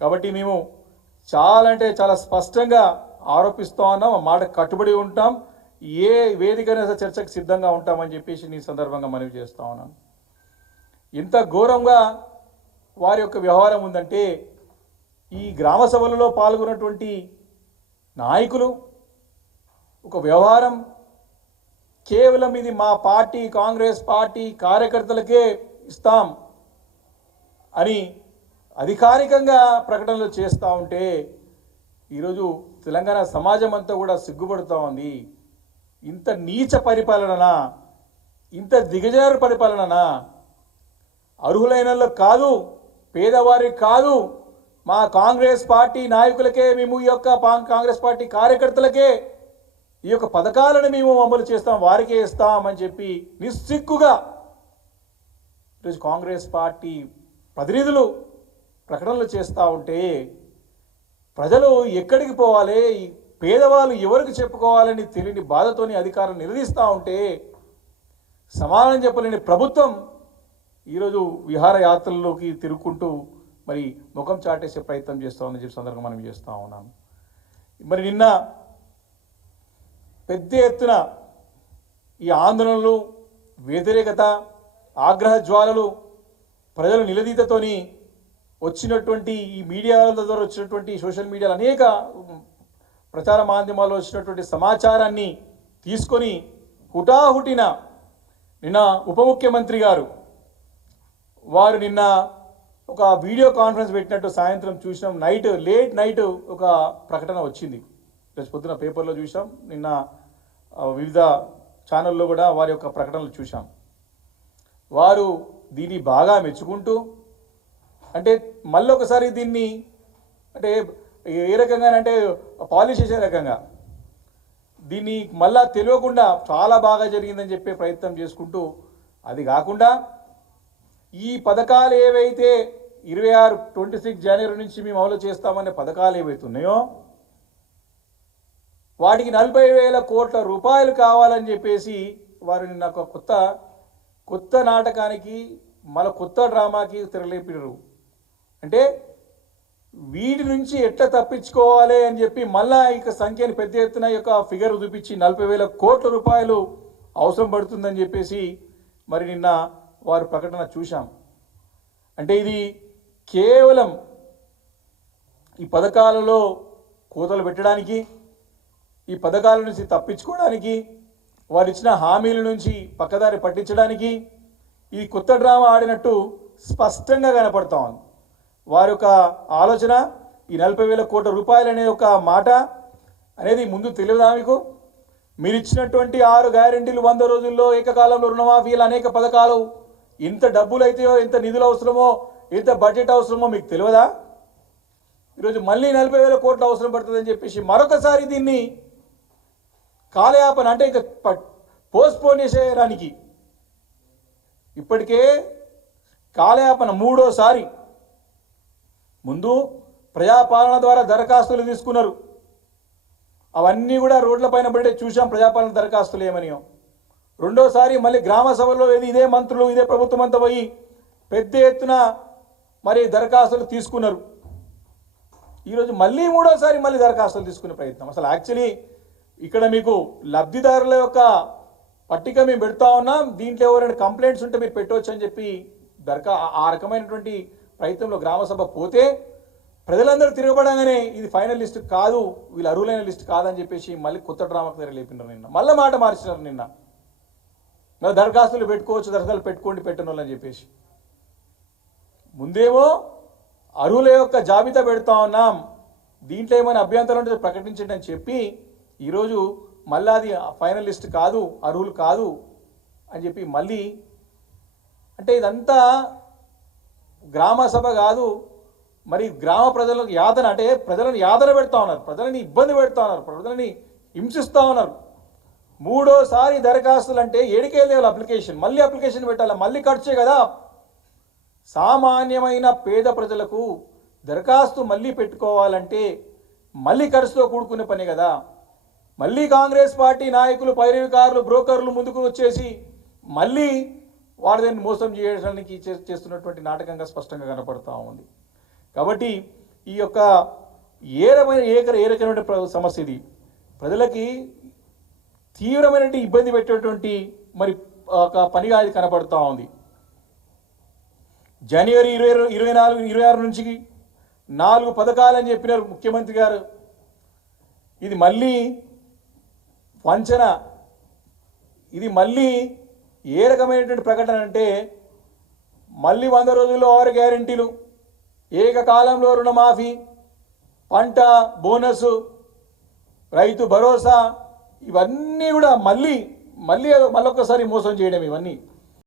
కాబట్టి మేము చాలా అంటే చాలా స్పష్టంగా ఆరోపిస్తూ ఉన్నాం, ఆ మాట కట్టుబడి ఉంటాం, ఏ వేదికైనా చర్చకు సిద్ధంగా ఉంటామని చెప్పేసి ఈ సందర్భంగా మనవి చేస్తూ ఉన్నాను. ఇంత ఘోరంగా వారి యొక్క వ్యవహారం ఉందంటే ఈ గ్రామ సభలలో పాల్గొన్నటువంటి నాయకులు ఒక వ్యవహారం కేవలం ఇది మా పార్టీ కాంగ్రెస్ పార్టీ కార్యకర్తలకే ఇస్తాం అని అధికారికంగా ప్రకటనలు చేస్తూ ఉంటే ఈరోజు తెలంగాణ సమాజం అంతా కూడా సిగ్గుపడుతూ ఉంది. ఇంత నీచ పరిపాలన, ఇంత దిగజారు పరిపాలన అర్హులైన కాదు, పేదవారికి కాదు, మా కాంగ్రెస్ పార్టీ నాయకులకే, మేము ఈ యొక్క కాంగ్రెస్ పార్టీ కార్యకర్తలకే ఈ యొక్క పథకాలను మేము అమలు చేస్తాం, వారికే ఇస్తామని చెప్పి నిస్సిగ్గుగా ఈరోజు కాంగ్రెస్ పార్టీ ప్రతినిధులు ప్రకటనలు చేస్తూ ఉంటే ప్రజలు ఎక్కడికి పోవాలి, పేదవాళ్ళు ఎవరికి చెప్పుకోవాలని తెలియని బాధతోని అధికారులు నిలదీస్తూ ఉంటే సమాధానం చెప్పలేని ప్రభుత్వం ఈరోజు విహారయాత్రల్లోకి తిరుగుకుంటూ మరి ముఖం చాటేసే ప్రయత్నం చేస్తామని చెప్పి సందర్భంగా మనం చేస్తూ ఉన్నాం. మరి నిన్న పెద్ద ఎత్తున ఈ ఆందోళనలు, వ్యతిరేకత, ఆగ్రహ జ్వాలలు, ప్రజల నిలదీతతోని వచ్చినటువంటి ఈ మీడియాల ద్వారా వచ్చినటువంటి సోషల్ మీడియాలో అనేక ప్రచార మాధ్యమాల్లో వచ్చినటువంటి సమాచారాన్ని తీసుకొని హుటాహుటిన నిన్న ఉప ముఖ్యమంత్రి గారు వారు నిన్న ఒక వీడియో కాన్ఫరెన్స్ పెట్టినట్టు సాయంత్రం చూసినాం. లేట్ నైట్ ఒక ప్రకటన వచ్చింది. ఈరోజు పొద్దున పేపర్లో చూసాం, నిన్న వివిధ ఛానల్లో కూడా వారి యొక్క ప్రకటనలు చూసాం. వారు దీన్ని బాగా మెచ్చుకుంటూ అంటే మళ్ళీ ఒకసారి దీన్ని అంటే ఏ రకంగా అంటే పాలిష్ చేసే రకంగా దీన్ని మళ్ళా తెలియకుండా చాలా బాగా జరిగిందని చెప్పే ప్రయత్నం చేసుకుంటూ, అది కాకుండా ఈ పథకాలు ఏవైతే 26 జనవరి నుంచి మేము అమలు చేస్తామనే పథకాలు ఏవైతే ఉన్నాయో వాటికి 40,000 కోట్ల రూపాయలు కావాలని చెప్పేసి వారు నిన్న ఒక కొత్త నాటకానికి మళ్ళీ కొత్త డ్రామాకి తెరలేపారు. అంటే వీటి నుంచి ఎట్లా తప్పించుకోవాలి అని చెప్పి మళ్ళా ఇక సంఖ్యని పెద్ద ఎత్తున యొక్క ఫిగర్ చూపించి 40,000 కోట్ల రూపాయలు అవసరం పడుతుందని చెప్పేసి మరి నిన్న వారు ప్రకటన చూశాం. అంటే ఇది కేవలం ఈ పథకాలలో కోతలు పెట్టడానికి, ఈ పథకాల నుంచి తప్పించుకోవడానికి, వారు ఇచ్చిన హామీల నుంచి పక్కదారి పట్టించడానికి ఈ కొత్త డ్రామా ఆడినట్టు స్పష్టంగా కనపడతా ఉంది. వారి యొక్క ఆలోచన ఈ 40,000 కోట్ల రూపాయలు అనే ఒక మాట అనేది ముందు తెలియదా మీకు? మీరు ఇచ్చినటువంటి 6 గ్యారెంటీలు, 100 రోజుల్లో ఏకకాలంలో రుణమాఫీలు, అనేక పథకాలు, ఎంత డబ్బులు అయితేయో, ఎంత నిధులు అవసరమో, ఎంత బడ్జెట్ అవసరమో మీకు తెలియదా? ఈరోజు మళ్ళీ 40,000 కోట్లు అవసరం పడుతుందని చెప్పేసి మరొకసారి దీన్ని కాలయాపన అంటే ఇక పోస్ట్పోన్ చేసేయడానికి ఇప్పటికే కాలయాపన మూడోసారి. ముందు ప్రజాపాలన ద్వారా దరఖాస్తులు తీసుకున్నారు, అవన్నీ కూడా రోడ్ల పైన పడే చూసాం ప్రజాపాలన దరఖాస్తులు ఏమనియో. రెండోసారి మళ్ళీ గ్రామ సభలో ఇదే మంత్రులు ఇదే ప్రభుత్వం అంతా పోయి పెద్ద ఎత్తున మరి దరఖాస్తులు తీసుకున్నారు. ఈరోజు మళ్ళీ మూడోసారి మళ్ళీ దరఖాస్తులు తీసుకునే ప్రయత్నం. అసలు యాక్చువల్లీ ఇక్కడ మీకు లబ్ధిదారుల యొక్క పట్టిక మేము పెడతా ఉన్నాం, దీంట్లో ఎవరైనా కంప్లైంట్స్ ఉంటే మీరు పెట్టవచ్చు అని చెప్పి ఆ రకమైనటువంటి ప్రయత్నంలో గ్రామ సభ పోతే ప్రజలందరూ తిరగబడంగానే ఇది ఫైనల్ లిస్ట్ కాదు, వీళ్ళు అర్హులైన లిస్ట్ కాదని చెప్పేసి మళ్ళీ కొత్త డ్రామాకు తెరలేపినారు. నిన్న మళ్ళీ మాట మార్చినారు. నిన్న దరఖాస్తులు పెట్టుకోవచ్చు, దరఖాస్తులు పెట్టుకోండి పెట్టను అని చెప్పేసి ముందేమో అర్హుల యొక్క జాబితా పెడతా ఉన్నాం, దీంట్లో ఏమైనా అభ్యంతరం ఉంటే ప్రకటించండి అని చెప్పి ఈరోజు మళ్ళీ అది ఫైనల్ లిస్ట్ కాదు, అర్హులు కాదు అని చెప్పి మళ్ళీ అంటే ఇదంతా గ్రామ సభ కాదు, మరి గ్రామ ప్రజలకు యాతన అంటే ప్రజలను యాతన పెడతా ఉన్నారు, ప్రజలని ఇబ్బంది పెడతా ఉన్నారు, ప్రజలని హింసిస్తూ ఉన్నారు. మూడోసారి దరఖాస్తులు అంటే ఏడికేళ్ళే అప్లికేషన్, మళ్ళీ అప్లికేషన్ పెట్టాలి, మళ్ళీ ఖర్చే కదా. సామాన్యమైన పేద ప్రజలకు దరఖాస్తు మళ్ళీ పెట్టుకోవాలంటే మళ్ళీ ఖర్చుతో కూడుకునే పని కదా. మళ్ళీ కాంగ్రెస్ పార్టీ నాయకులు, పైరవికారులు, బ్రోకర్లు ముందుకు వచ్చేసి మళ్ళీ వారిని మోసం చేయడానికి చేస్తున్నటువంటి నాటకంగా స్పష్టంగా కనపడతా ఉంది. కాబట్టి ఈ యొక్క ఏ రకమైన సమస్య ఇది ప్రజలకి తీవ్రమైన ఇబ్బంది పెట్టేటువంటి మరి ఒక పనిగా ఇది కనపడుతూ ఉంది. జనవరి 26 నుంచి 4 పథకాలని చెప్పినారు ముఖ్యమంత్రి గారు. ఇది మళ్ళీ వంచన. ఇది మళ్ళీ ఏ రకమైనటువంటి ప్రకటన అంటే మళ్ళీ 100 రోజుల్లో 6 గ్యారెంటీలు, ఏకకాలంలో రుణమాఫీ, పంట బోనస్, రైతు భరోసా, ఇవన్నీ కూడా మళ్ళొకసారి మోసం చేయడం. ఇవన్నీ